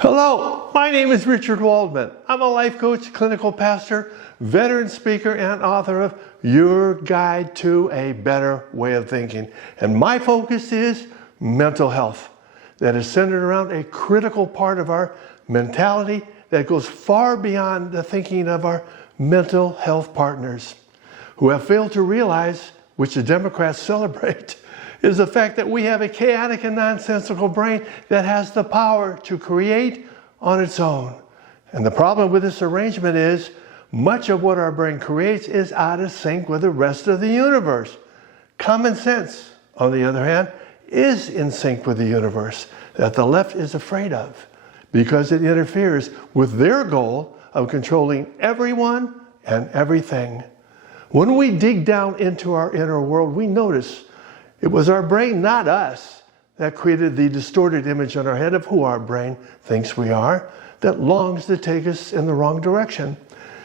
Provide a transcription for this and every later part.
Hello, my name is Richard Waldman. I'm a life coach, clinical pastor, veteran speaker, and author of Your Guide to a Better Way of Thinking. And my focus is mental health, that is centered around a critical part of our mentality that goes far beyond the thinking of our mental health partners, who have failed to realize, which the Democrats celebrate, is the fact that we have a chaotic and nonsensical brain that has the power to create on its own. And the problem with this arrangement is much of what our brain creates is out of sync with the rest of the universe. Common sense, on the other hand, is in sync with the universe that the left is afraid of because it interferes with their goal of controlling everyone and everything. When we dig down into our inner world, we notice it was our brain, not us, that created the distorted image in our head of who our brain thinks we are, that longs to take us in the wrong direction.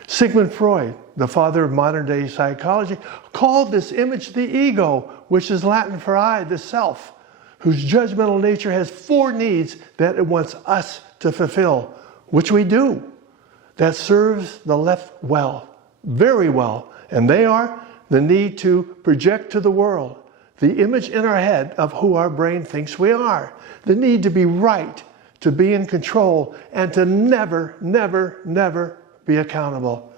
Sigmund Freud, the father of modern-day psychology, called this image the ego, which is Latin for I, the self, whose judgmental nature has four needs that it wants us to fulfill, which we do. That serves the left well, very well, and they are the need to project to the world the image in our head of who our brain thinks we are, the need to be right, to be in control, and to never, never, never be accountable.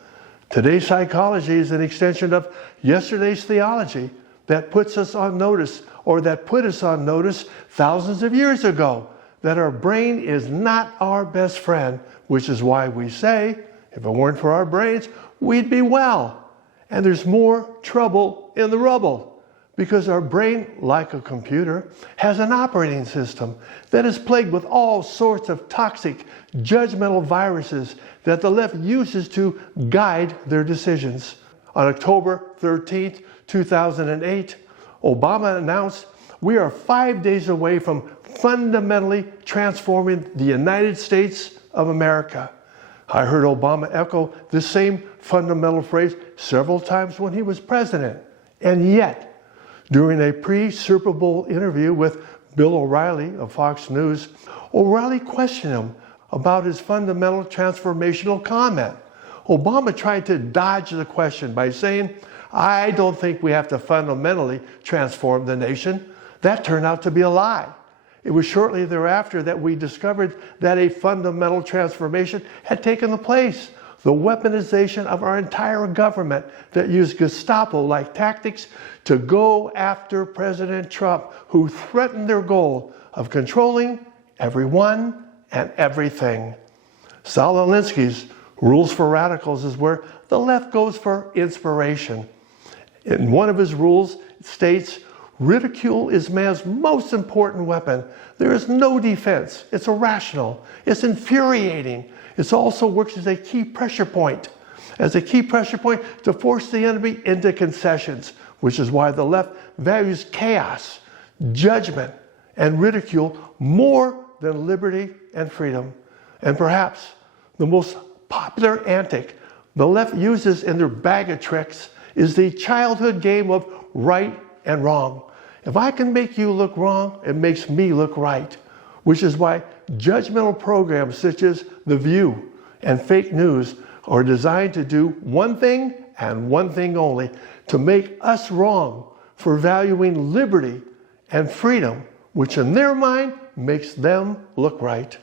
Today's psychology is an extension of yesterday's theology that puts us on notice, or that put us on notice thousands of years ago, that our brain is not our best friend, which is why we say, if it weren't for our brains, we'd be well. And there's more trouble in the rubble. Because our brain, like a computer, has an operating system that is plagued with all sorts of toxic, judgmental viruses that the left uses to guide their decisions. On October 13th, 2008, Obama announced, "We are 5 days away from fundamentally transforming the United States of America." I heard Obama echo this same fundamental phrase several times when he was president. And yet, during a pre-Super Bowl interview with Bill O'Reilly of Fox News, O'Reilly questioned him about his fundamental transformational comment. Obama tried to dodge the question by saying, "I don't think we have to fundamentally transform the nation." That turned out to be a lie. It was shortly thereafter that we discovered that a fundamental transformation had taken place. The weaponization of our entire government that used Gestapo-like tactics to go after President Trump, who threatened their goal of controlling everyone and everything. Saul Alinsky's Rules for Radicals is where the left goes for inspiration. In one of his rules, it states, "Ridicule is man's most important weapon. There is no defense. It's irrational. It's infuriating. It also works as a key pressure point to force the enemy into concessions," which is why the left values chaos, judgment, and ridicule more than liberty and freedom. And perhaps the most popular antic the left uses in their bag of tricks is the childhood game of right and wrong. If I can make you look wrong, it makes me look right, which is why judgmental programs such as The View and fake news are designed to do one thing and one thing only, to make us wrong for valuing liberty and freedom, which in their mind makes them look right.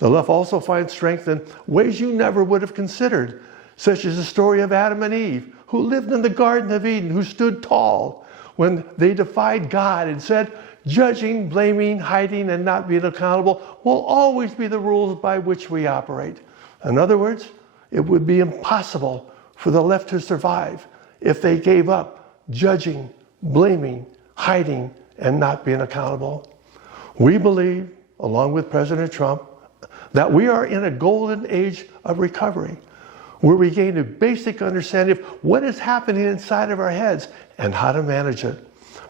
The left also finds strength in ways you never would have considered, such as the story of Adam and Eve, who lived in the Garden of Eden, who stood tall when they defied God and said, "Judging, blaming, hiding, and not being accountable will always be the rules by which we operate." In other words, it would be impossible for the left to survive if they gave up judging, blaming, hiding, and not being accountable. We believe, along with President Trump, that we are in a golden age of recovery, where we gain a basic understanding of what is happening inside of our heads and how to manage it,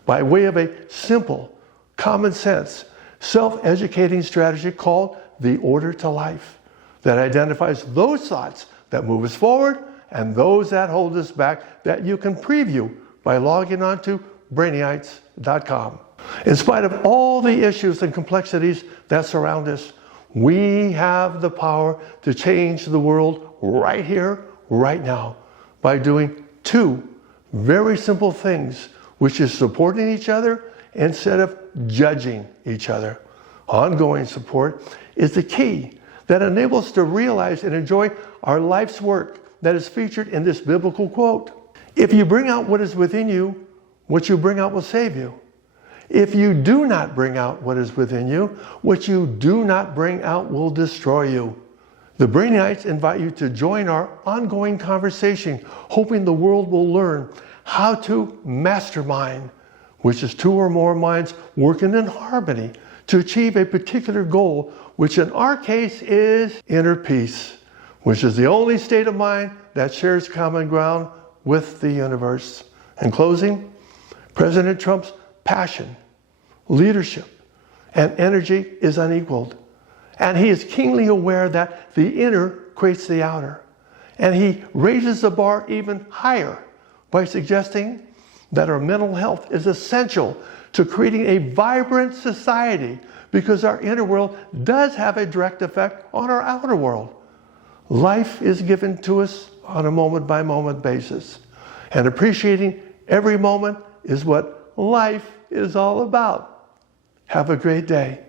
by way of a simple, common sense, self-educating strategy called the Order to Life, that identifies those thoughts that move us forward and those that hold us back, that you can preview by logging on to Brainiites.com. In spite of all the issues and complexities that surround us, We have the power to change the world right here, right now, by doing two very simple things, which is supporting each other instead of judging each other. Ongoing support is the key that enables us to realize and enjoy our life's work that is featured in this biblical quote. If you bring out what is within you, what you bring out will save you. If you do not bring out what is within you, what you do not bring out will destroy you. The Brainites invite you to join our ongoing conversation, hoping the world will learn how to mastermind, which is two or more minds working in harmony to achieve a particular goal, which in our case is inner peace, which is the only state of mind that shares common ground with the universe. In closing, President Trump's passion, leadership, and energy is unequaled. And he is keenly aware that the inner creates the outer. And he raises the bar even higher by suggesting that our mental health is essential to creating a vibrant society, because our inner world does have a direct effect on our outer world. Life is given to us on a moment-by-moment basis. And appreciating every moment is what life is all about. Have a great day.